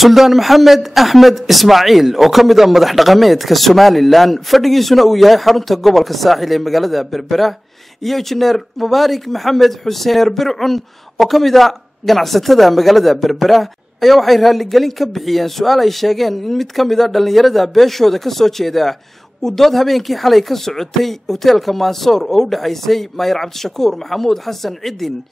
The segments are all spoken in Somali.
suldaan maxamed axmed ismaaciil oo ka mid ah madax dhaqameedka Somaliland fadhigiisuna uu yahay xarunta gobolka saaxil ee magaalada Berbera iyo injineer Mubaarak Maxamed Xuseen Bircun oo ka mid ah ganacsatada magaalada Berbera ayaa waxay raali gelin ka bixiyeen su'aal ay sheegeen in mid ka mid ah dhalinyarada beeshooda ka soo jeeda uu dood habeenkii xalay ka socotay hoteelka Mansour oo u dhaxaysay Maayir Cabdishakuur Maxamuud Xasan Cidin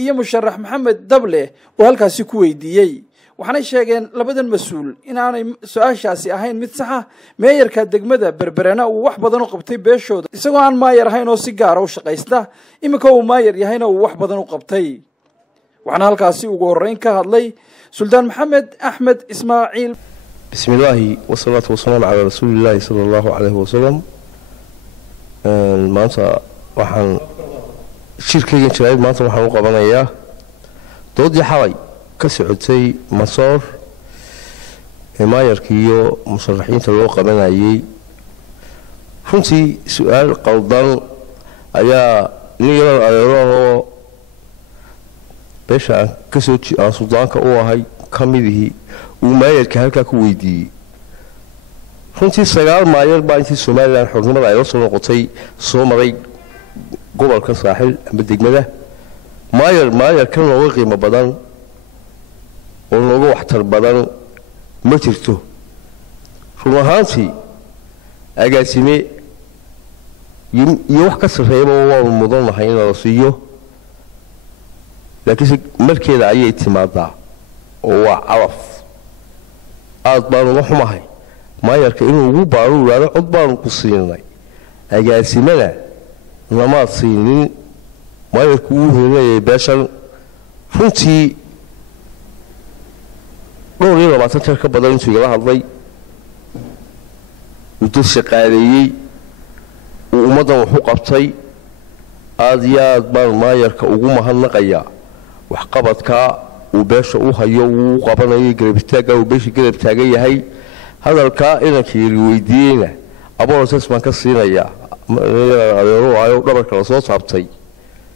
iyo musharax Maxamed Dable oo halkaasi ku weydiiyay waxaanay sheegeen labadan mas'uul inaanay su'aashaasi ahayn mid sax ah meeyarka degmada Berberana uu wax badan u qabtay beeshooda isagoo aan maayar ahayn oo si gaar ah u shaqaysta imika uu maayar yahayna uu wax badan u qabtay waxaana halkaasi ugu horeyn ka hadlay suldaan maxamed axmed ismaaciil bismillaahi wasalaatu wasalaamu calaa rasuulillaahi sallallahu alayhi wasallam maanta waxaan shirkaygan jiray maanta waxaan u qabanayaa doodii xalay ka socotay Mansour maayarkii iyo musharaxiinta loo qabanayay runtii su'aal qaldan ayaa niyadan adeero beesha ka soo suudaanka u ahay kamidii uu maayarka halka ku weydiiyay runtii 9 maayar baa intii Somaliland xornimada ay soo noqotay soo maray gobolka saaxil ama degmada maayar kan looga qiimo badan oo looga waxtar badan ma jirto run ahaantii agaasime iyo wax ka sareeyba waa mudanahay in la siiyo laakiin markeeda ayay timaadaa oo waa calaf aad baan uga xumahay maayarka inuu ugu baaruuraado cod baan ku siinay agaasimada lama siinin maayarku uu helayay beeshan runtii dhowr iyo 20 jeer ka badan intuu igala hadlay uu shaqaaleeyay uu ummadan wax u qabtay aad iyo aad baan maayarka ugu mahadnaqayaa wax qabadka uu beesha u hayo uu qabanayay garabtaaga uu beesha garab taagan yahay hadalka inankii weydiiyayna aboortaas baan ka siinayaa adeero ayo dhabarka la soo saabtay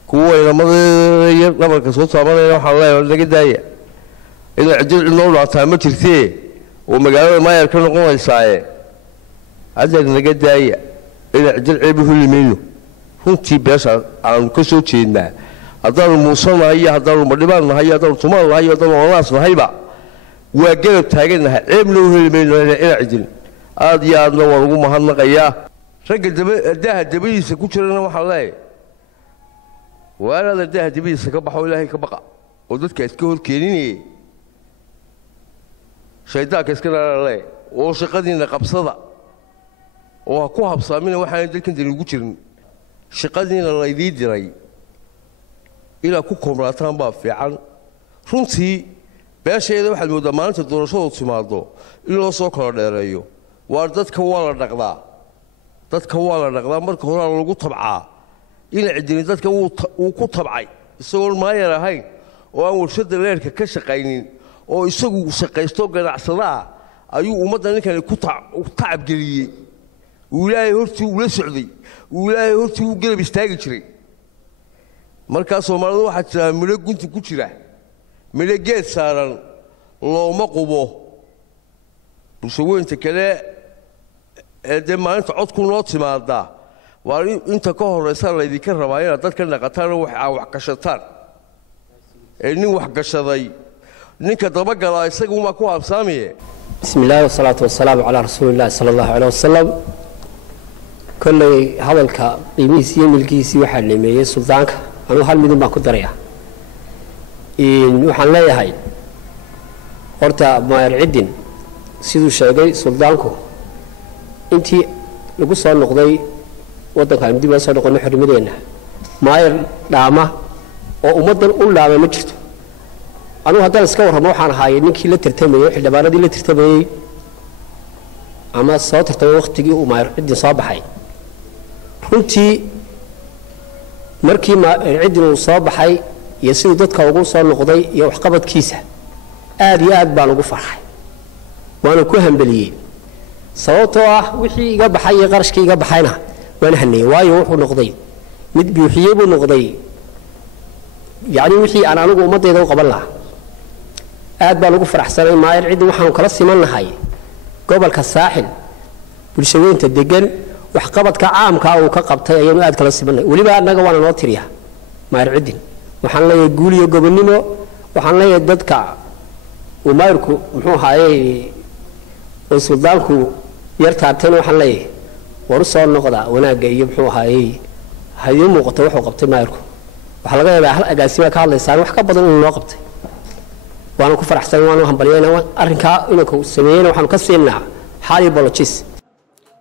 kuwa inamada dhabarka soo saabanayna waxaan leeyahay laga daaya in cidil inoo dhaataa ma jirtee oo magaalada maayar ka noqonaysaaye hadda laga daaya in cidil ceeb u limeeyo runtii beesha aan ka soo jeednaa haddaan muusanahay haddaan madhibaan nahay haddaan tumaan nahay haddaan walaas nahayba waa garab taaganahay ceeb loo limeeyo in cidil aad iyo aadna waan ugu mahadnaqayaa ragga dabadiisa ku jirana waxaan leeyahay waana dabadiisa ka baxo ilaahay ka baqa oo dadka iska hor keeninayay shaydaanka iska leeyahay oo shaqadiina qabsada oo ku habsaamina waxaan dalkan ugu jirin shaqadiina la idii diray ila ku koomraataan baa fiican runtii beesheeda waxa moodaa maalinta doorashadu timaado in loo soo kala dheereeyo waa dadka waa la dhaqdaa marka hore lagu tabcaa in cidina dadka uu ku tabcay isagoo maayar ahayn oo aan warshada leerka ka shaqaynin oo isagu shaqaysto ganacsada ayuu ummadda ninkan ku tacab galiyay ulaahay hortii uu la socday ulaahay hortii uu garab istaagi jiray marka Soomaalidu waxa jira milo gunti ku jira milo geed saaran looma qubo bulshooyinka kale ee maalinta cod ku noo timaada waa inta ka horeysa la idinka rabaa inaad dadka naqataan wax gashataan nin wax gashaday ninka daba gala isagu ma ku habsaamiye bismillaah wasalaatu wasalaamu ala rasuulillah sallallahu alayhi wasallam kulli hadalka qiimihiisa iyo milkiisa waxa leemeeyay suldaanka anu hal midin baan ku daraya waxaan leeyahay horta maayar Cidin sidoo sheegay suldaanku intii lagu soo noqday wadanka dib loo soo noqon xurnimadeena maayar dhaama oo ummadan u laabay ma jirto anu haddaan iska warramo waxaan ahaayay ninkii la tirtamayay xildhibaanadii la tirtamayay ama soo tartamay waqtigii uu maayar Cidin soo baxay runtii markii maayar Cidin uu soo baxay iyo sidoo dadka ugu soo noqday iyo wax qabadkiisa aad iyo aad baan ugu farxay waana ku hambaliyay sababtoo ah wixii iga baxay iyo qarashkii iga baxayna waan hanay waayo wuxuu noqday mid buuxiyay buu noqday yani wixii aan anigu ummadayda u qaban lahaa aad baan ugu faraxsanay maayir cidin waxaan kala simannahay gobolka saaxil bulshooyinka degan wax qabadka caamka uu ka qabtay ayaan aad kala simanay waliba anaga waana noo tiriya maayir cidin waxaan leeyahay guul iyo gobonimo waxaan leeyahay dadka uu maayirku muxuu haayay oo suldaanku yartaarteen waxaan leeyahay war soo noqda wanaaga iyo muxuu haayay hayo muuqato wuxuu qabtay maayirku waxa laga yaabaa hal agaasima ka hadlaysaan wax ka badan inuu noo qabtay waana ku faraxsan waana hambalyeynaa arrinka inuu sameeyay waxaan ka siinaa xaali bolojis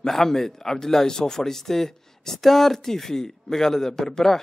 maxamed cabdilaahi soo fadhiistay Star TV magaalada Berbera.